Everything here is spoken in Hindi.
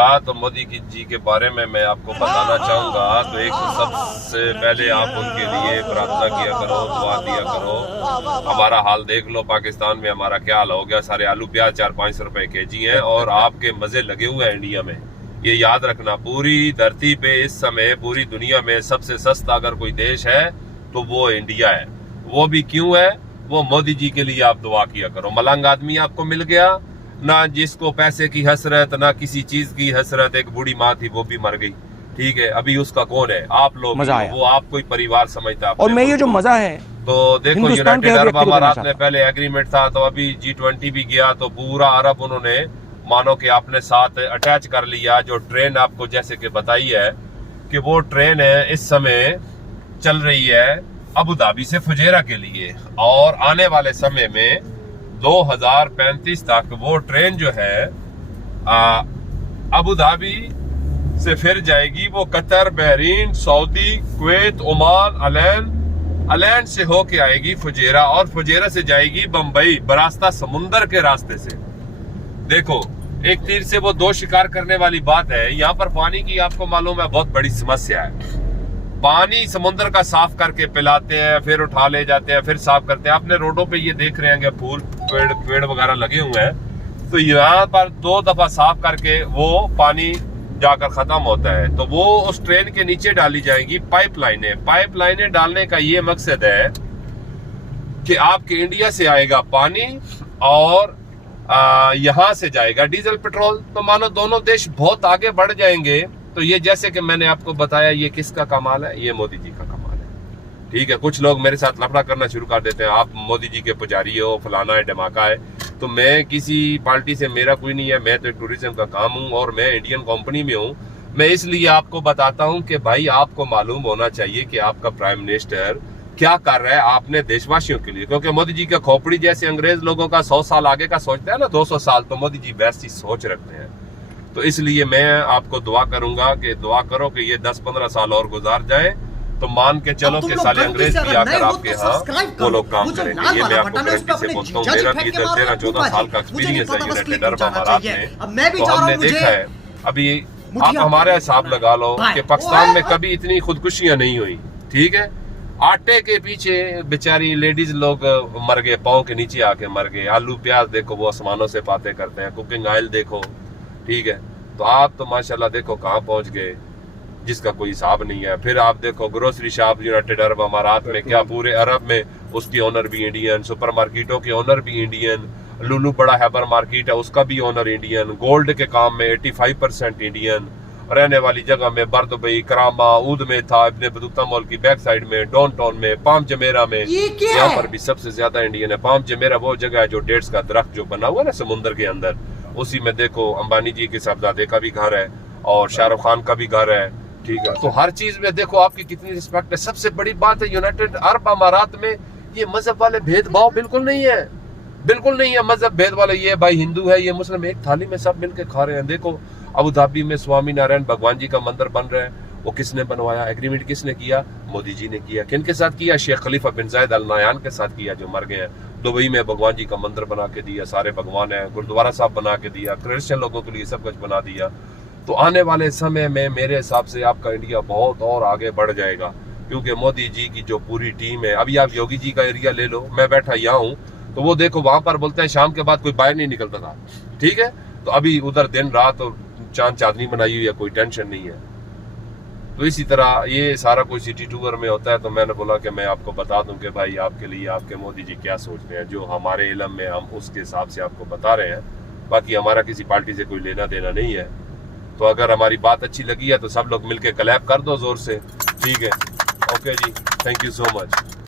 बात मोदी जी के बारे में मैं आपको बताना चाहूँगा, तो एक सबसे पहले आप उनके लिए प्रार्थना किया करो, दुआ दिया करो। हमारा हाल देख लो, पाकिस्तान में हमारा क्या हाल हो गया। सारे आलू प्याज 400-500 रुपए केजी हैं और आपके मजे लगे हुए हैं इंडिया में। ये याद रखना, पूरी धरती पे इस समय पूरी दुनिया में सबसे सस्ता अगर कोई देश है तो वो इंडिया है। वो भी क्यों है? वो मोदी जी के लिए आप दुआ किया करो। मलंग आदमी आपको मिल गया ना, जिसको पैसे की हसरत ना किसी चीज की हसरत। एक बूढ़ी माँ थी, वो भी मर गई, ठीक है। अभी उसका कौन है? आप लोग, वो आपको ही परिवार समझता है। और मैं ये जो मजा है तो देखो, यूनाइटेड अरब अमारात में पहले एग्रीमेंट था, तो अभी G20 भी गया, तो पूरा अरब उन्होंने मानो कि अपने साथ अटैच कर लिया। जो ट्रेन आपको जैसे कि बताई है कि वो ट्रेन है इस समय चल रही है अबू धाबी से फुजेरा के लिए, और आने वाले समय में 2035 तक वो ट्रेन जो है अबू धाबी से फिर जाएगी, वो Qatar, Bahrain, Saudi, Kuwait, Oman, Al Ain से होके आएगी फुजेरा, और फुजेरा से जाएगी बंबई बरास्ता समुंदर के रास्ते से। देखो, एक तीर से वो दो शिकार करने वाली बात है। यहाँ पर पानी की आपको मालूम है बहुत बड़ी समस्या है। पानी समुद्र का साफ करके पिलाते हैं, फिर उठा ले जाते हैं, फिर साफ करते हैं। आपने रोडों पे ये देख रहे हैं फूल पेड़ वगैरह लगे हुए हैं, तो यहाँ पर 2 दफा साफ करके वो पानी जाकर खत्म होता है। तो वो उस ट्रेन के नीचे डाली जाएंगी पाइपलाइनें डालने का ये मकसद है कि आपके इंडिया से आएगा पानी और यहाँ से जाएगा डीजल पेट्रोल। तो मानो दोनों देश बहुत आगे बढ़ जाएंगे। तो ये जैसे कि मैंने आपको बताया, ये किसका कमाल है? ये मोदी जी का कमाल है, ठीक है। कुछ लोग मेरे साथ लफड़ा करना शुरू कर देते हैं, आप मोदी जी के पुजारी हो, फलाना है, धमाका है। तो मैं किसी पार्टी से, मेरा कोई नहीं है, मैं तो टूरिज्म का काम हूँ और मैं इंडियन कंपनी में हूँ। मैं इसलिए आपको बताता हूँ कि भाई आपको मालूम होना चाहिए कि आपका प्राइम मिनिस्टर क्या कर रहा है आपने देशवासियों के लिए। क्योंकि मोदी जी का खोपड़ी जैसे अंग्रेज लोगों का 100 साल आगे का सोचता है ना, 200 साल, तो मोदी जी वैसी सोच रखते हैं। तो इसलिए मैं आपको दुआ करूंगा कि दुआ करो कि ये 10-15 साल और गुजार जाए, तो मान के चलो कि साले अंग्रेज भी आकर आपके यहाँ वो लोग काम करेंगे। ये मैं आपको गारंटी से बोलता हूँ। मेरा भी 13-14 साल का एक्सपीरियंस है यूनाइटेड अरब अमारात में। तो हमने देखा है, अभी आप हमारा हिसाब लगा लो कि पाकिस्तान में कभी इतनी खुदकुशियां नहीं हुई, ठीक है। आटे के पीछे बेचारी लेडीज लोग मर गए, पाँव के नीचे आके मर गए। आलू प्याज देखो वो आसमानों से बातें करते हैं, कुकिंग ऑयल देखो, ठीक है। तो आप तो माशाल्लाह देखो कहाँ पहुंच गए, जिसका कोई हिसाब नहीं है। फिर आप देखो ग्रोसरी शॉप यूनाइटेड अरब अमारात में, क्या पूरे अरब में उसकी ओनर भी इंडियन, सुपरमार्केटों के ओनर भी इंडियन, लुलू बड़ा हाइपर मार्केट है उसका भी ओनर इंडियन, गोल्ड के काम में 85% इंडियन, रहने वाली जगह में बर्दुबई, करामा, ऊद में था, इब्ने बतूता मॉल की बैक साइड में, डाउन टाउन में, पाम जमेरा में, यहाँ पर भी सबसे ज्यादा इंडियन है। पाम जमेरा वो जगह है जो डेट्स का दरख्त जो बना हुआ है ना समुद्र के अंदर, उसी में देखो अंबानी जी के साहबजादे का भी घर है और शाहरुख खान का भी घर है, ठीक है। तो हर चीज में देखो आपकी कितनी रिस्पेक्ट है। सबसे बड़ी बात है यूनाइटेड अरब अमारात में ये मजहब वाले भेदभाव बिल्कुल नहीं है, बिल्कुल नहीं है मजहब भेद वाले। ये भाई हिंदू है, ये मुस्लिम, एक थाली में सब मिलके खा रहे हैं। देखो अबू धाबी में स्वामी नारायण भगवान जी का मंदिर बन रहा है, वो किसने बनवाया? एग्रीमेंट किसने किया? मोदी जी ने किया। किन के साथ किया? शेख खलीफा बिन जायद अल नहयान के साथ किया, जो मर गए हैं। दुबई में भगवान जी का मंदिर बना के दिया, सारे भगवान है, गुरुद्वारा साहब बना के दिया, क्रिश्चियन लोगों के लिए सब कुछ बना दिया। तो आने वाले समय में मेरे हिसाब से आपका इंडिया बहुत और आगे बढ़ जाएगा, क्योंकि मोदी जी की जो पूरी टीम है। अभी आप योगी जी का एरिया ले लो, मैं बैठा यहाँ हूँ, तो वो देखो वहां पर बोलते हैं शाम के बाद कोई बाहर नहीं निकलता था, ठीक है। तो अभी उधर दिन रात और चांद चांदनी बनाई हुई है, कोई टेंशन नहीं है। तो इसी तरह ये सारा कोई सिटी टूर में होता है। तो मैंने बोला कि मैं आपको बता दूं कि भाई आपके लिए आपके मोदी जी क्या सोचते हैं, जो हमारे इल्म में हम उसके हिसाब से आपको बता रहे हैं। बाकी हमारा किसी पार्टी से कोई लेना देना नहीं है। तो अगर हमारी बात अच्छी लगी है तो सब लोग मिलके क्लैप कर दो जोर से, ठीक है। ओके जी, थैंक यू सो मच।